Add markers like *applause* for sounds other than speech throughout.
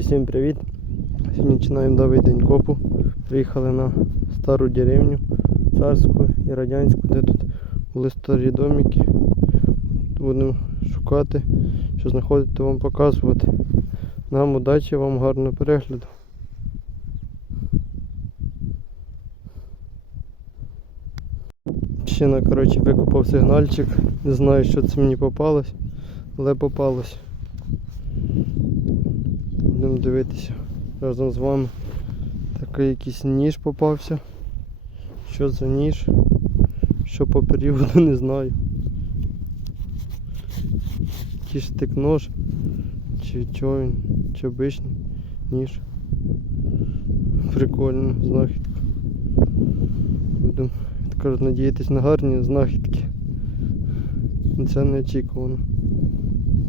Всім привіт! Сьогодні починаємо новий день копу. Приїхали на стару деревню царську і радянську, де тут були старі домики. Будемо шукати, що знаходити, вам показувати. Нам удачі, вам гарного перегляду. Ще на коротше викопав сигнальчик. Не знаю, що це мені попалось, але попалось. Будемо дивитися разом з вами. Такий якийсь ніж попався. Що за ніж? Що по періоду *laughs* не знаю. Чи штик нож, чи чого він, чи обичний ніж. Прикольно, знахідка. Будемо кажуть, надіятись на гарні знахідки. Це не очікувано.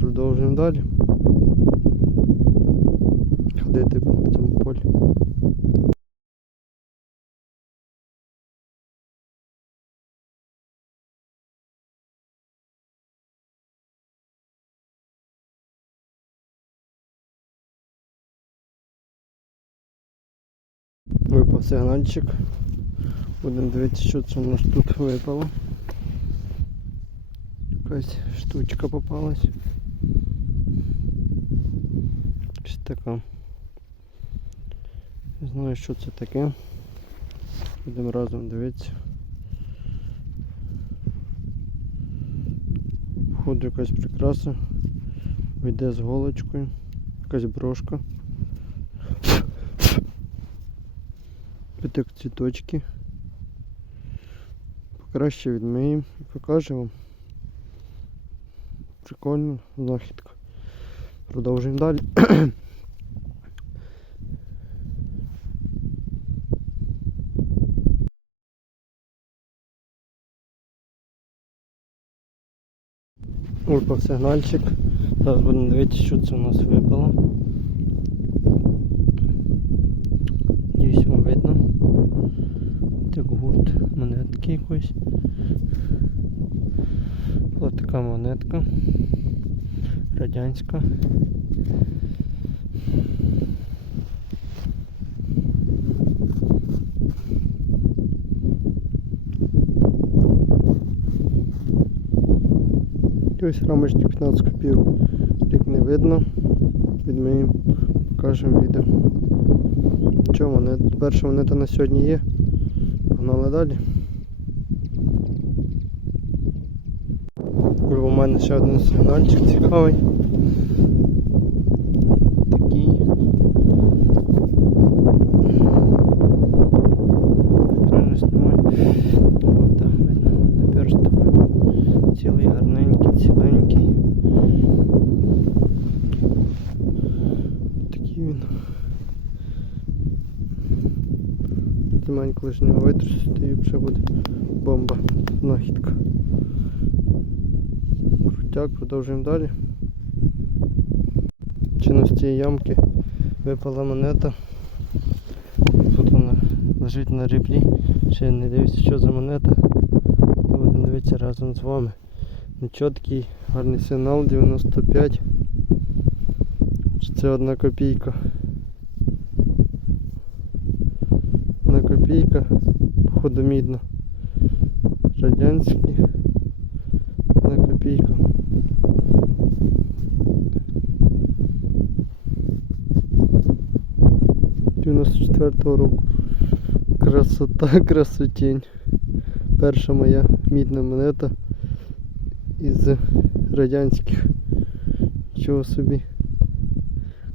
Продовжуємо далі. Ходити по цьому полі. Випав сигнальчик. Будемо дивитися, що це у нас тут випало. Якась штучка попалась. Ось така. Не знаю, що це таке. Будемо разом дивитися. Входить якась прикраса. Йде з голочкою. Якась брошка. П'ятик цвіточки. Краще відмиємо і покажу вам. Прикольно, знахідка. Продовжуємо далі. Випав сигнальчик. Зараз будемо дивитися, що це у нас випало. Дивіться, вам видно. Так гурт монетки якоїсь. Була така монетка. Радянська. І ось рамочні 15 копійок. Як не видно, відміємо, покажемо відео. Що, монет, перша монета на сьогодні є. Погнали далі. У мене ще один сигнальчик цікавий. Такий. Правильно знімаю. От так видно. Наперсток випав. Цілий гарненький, ціленький. Такий він. Коли ж нього витрусити і вже буде бомба, знахідка. Крутяк, продовжуємо далі. Чинно з цієї ямки випала монета. Тут вона лежить на ріблі. Ще не дивлюся, що за монета. Будемо дивитися разом з вами. Нечіткий, гарний сигнал 95. Це одна копійка. Копійка, походу мідна. Радянський. Одна копійка. Дев'яносто четвертого року. Красота, *laughs* красотень. Перша моя мідна монета із радянських. Чого собі.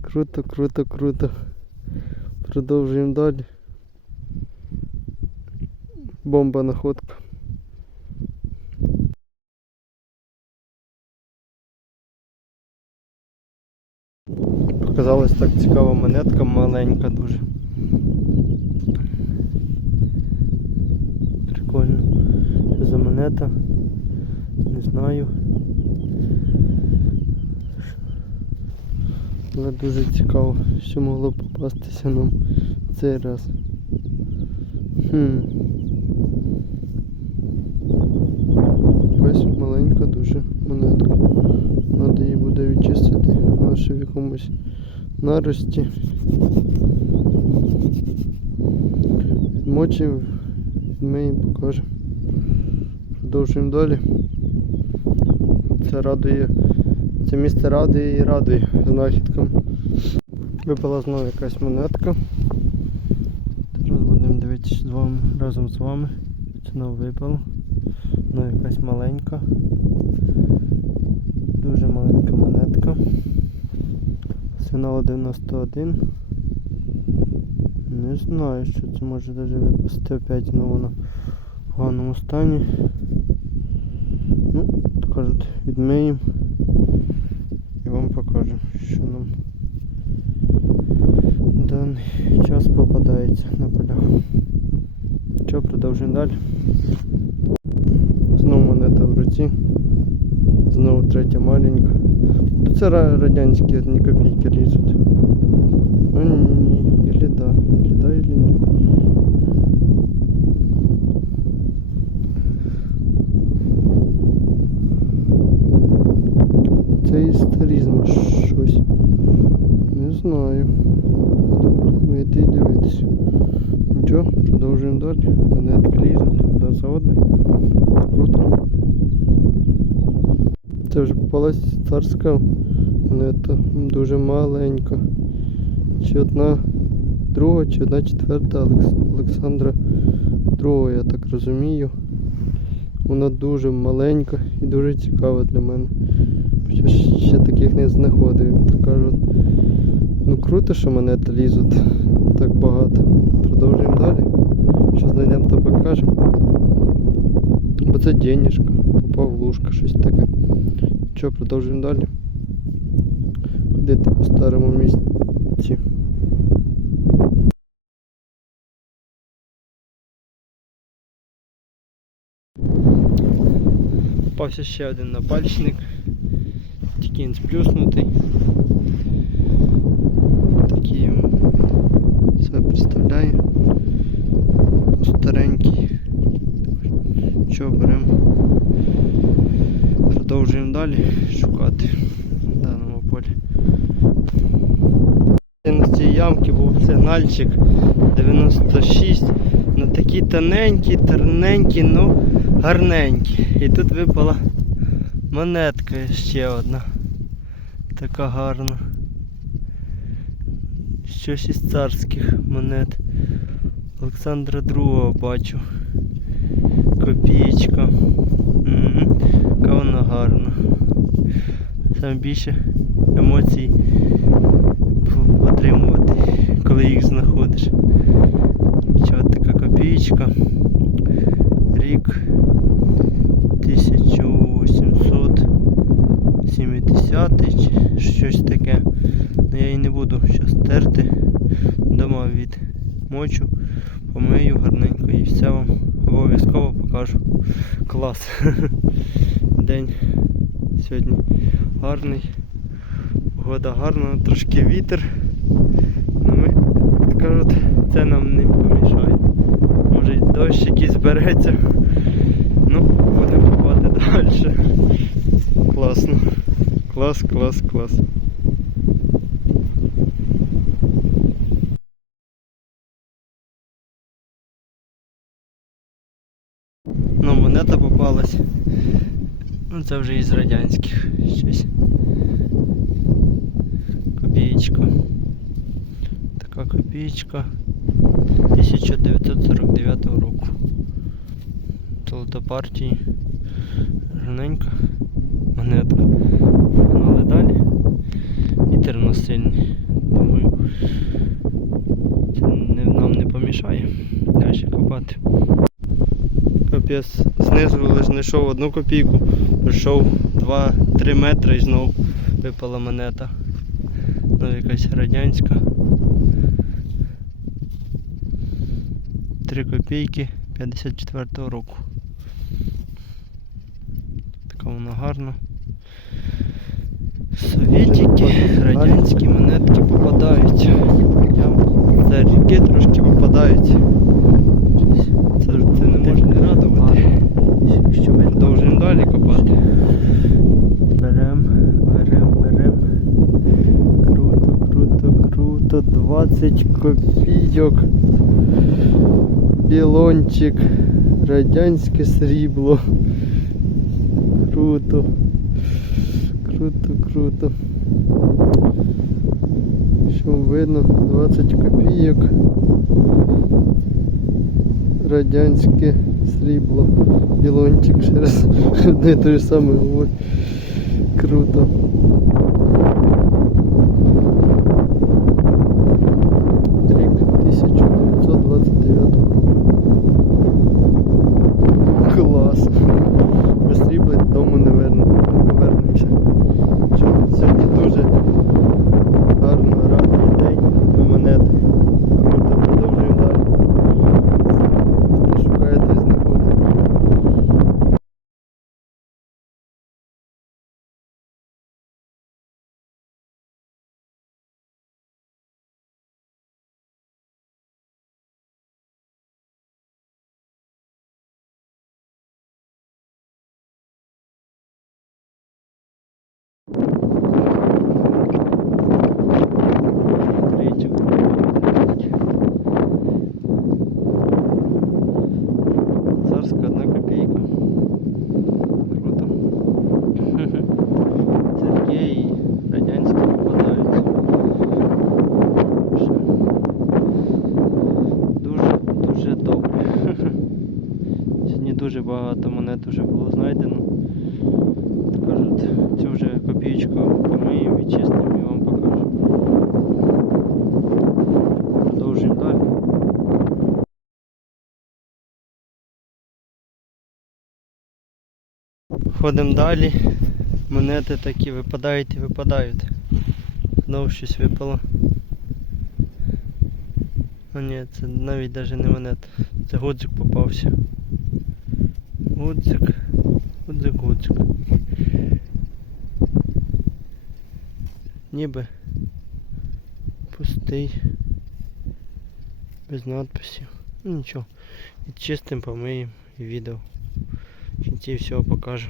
Круто, круто, круто. Продовжуємо далі. Бомба находка. Показалась так цікава монетка, маленька дуже. Прикольно. Що за монета? Не знаю. Але дуже цікаво, що могло попастися нам цей раз. Хм. Ось маленька дуже монетка. Треба її буде відчистити, вона ще в якомусь нарості. Відмочимо, відмиємо, покажемо. Продовжуємо далі. Це радує. Це місце радує і радує знахідкам. Випала знову якась монетка. Зараз будемо дивитися з вами разом з вами. Знову випало. Ну якась маленька. Дуже маленька монетка. Сигнал 91. Не знаю, що це може навіть випасти опять знову на поганому стані. Ну, кажуть, відмиємо і вам покажемо, що нам даний час попадається на полях. Що, продовжуємо далі. Знову монета в руці. Знову третя маленька. Тут це ра- радянські одні копійки лізуть. А ні, ілі да, ілі да, ілі ні. Це історизм щось. Не знаю. Треба йти і дивитися. Нічого, продовжуємо далі. Монетки лізуть, вода заводна. Круто. Це вже попалась царська монета, дуже маленька. Чи одна друга, чи одна четверта Олександра II, я так розумію. Вона дуже маленька і дуже цікава для мене. Ще, ще таких не знаходив, кажуть. Ну круто, що монети лізуть так багато. Продовжуємо далі. Що знайдемо, то покажемо. Бо це денежка, павлушка, щось таке. Що, продовжуємо далі. Ходити по старому місці. Попався ще один напальчник. Тільки він сплюснутий. Такий себе представляє. Старенький. Що беремо? Продовжуємо далі шукати в даному полі. На цій ямці був сигнальчик 96. Ну такі тоненькі, терненькі, ну гарненькі. І тут випала монетка ще одна. Така гарна. Щось із царських монет. Олександра II бачу. Копієчка. Яка вона гарна. Саме більше емоцій отримувати, коли їх знаходиш. От така копієчка. Рік 1870 чи щось таке. Ну я її не буду зараз терти. Дома від мочу, помию гарненько і все вам покажу. Клас. *laughs* День сьогодні гарний. Погода гарна, трошки вітер. Ну ми, кажуть, це нам не помішає. Може й дощ якийсь збереться. Ну, будемо копати *laughs* далі. Класно. Клас, клас, клас. Ну, монета Ну це вже із радянських щось. Копієчка. Така копієчка 1949 року. Золота партії. Монетка. Погнали далі. Вітер у нас сильний. Думаю, це нам не помішає далі копати. Капець, знизу лише знайшов одну копійку, прийшов 2-3 метри і знов випала монета. Ну, якась радянська. 3 копійки 54-го року. Така вона гарна. Совєтики, радянські монетки попадають. Ямки. Це ріки трошки попадають. Це, це не може не радувати. Що ми продовжуємо далі копати. Берем, берем, берем. Круто, круто, 20 копійок. Білончик. Радянське срібло. Круто. Круто, круто. Що видно? 20 копійок. Радянське срібло. Білончик ще раз. *laughs* Не той ж. Круто. Рік 1929 року. Клас. Без срібла дому не вернемо. Не вернемося. Що, Сьогодні дуже гарно, радий день. Ми монети. Круто, продовжуємо далі. Хто шукає, той знаходить. Річок. Царська одна копійка. Круто. Це є і радянські попадаються. Ще. Дуже, дуже добре. Сьогодні дуже монет вже було знайдено. Кажуть, цю вже копійку помиємо, відчистимо і вам покажу. Продовжуємо далі. Ходимо далі. Монети такі випадають і випадають. Знову щось випало. А ні, це навіть навіть не монет. Це годзик попався. Годзик. Годзик, годзик. Ніби пустий. Без надписів. Ну нічого. Відчистим, помиємо і відео. В кінці всього покажу.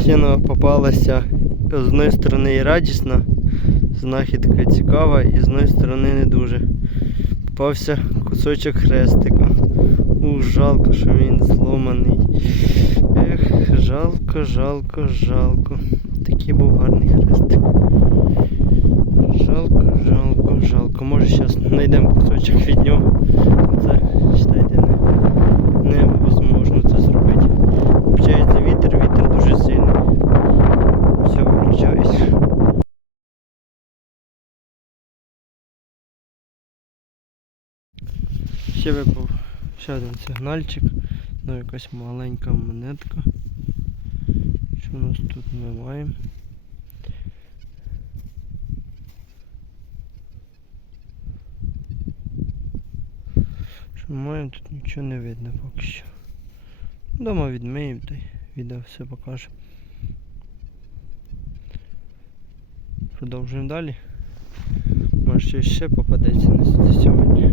Ще попалася з одної сторони і радісна, знахідка цікава, і з одної сторони не дуже. Попався кусочок хрестика. Ух, жалко, що він зломаний. Ех, жалко, жалко, жалко. Такий був гарний хрестик. Жалко, жалко, жалко. Може зараз знайдемо кусочок від нього. Це, считайте, не, невозможно це зробити. Включається вітер, вітер дуже сильний. Все виключається. Ще випав ще один сигнальчик. Ну якась маленька монетка. Що у нас тут маємо? Що ми маємо, тут нічого не видно поки що. Дома відмиємо, та й відео все покаже. Продовжуємо далі. Може ще попадеться на сьогодні.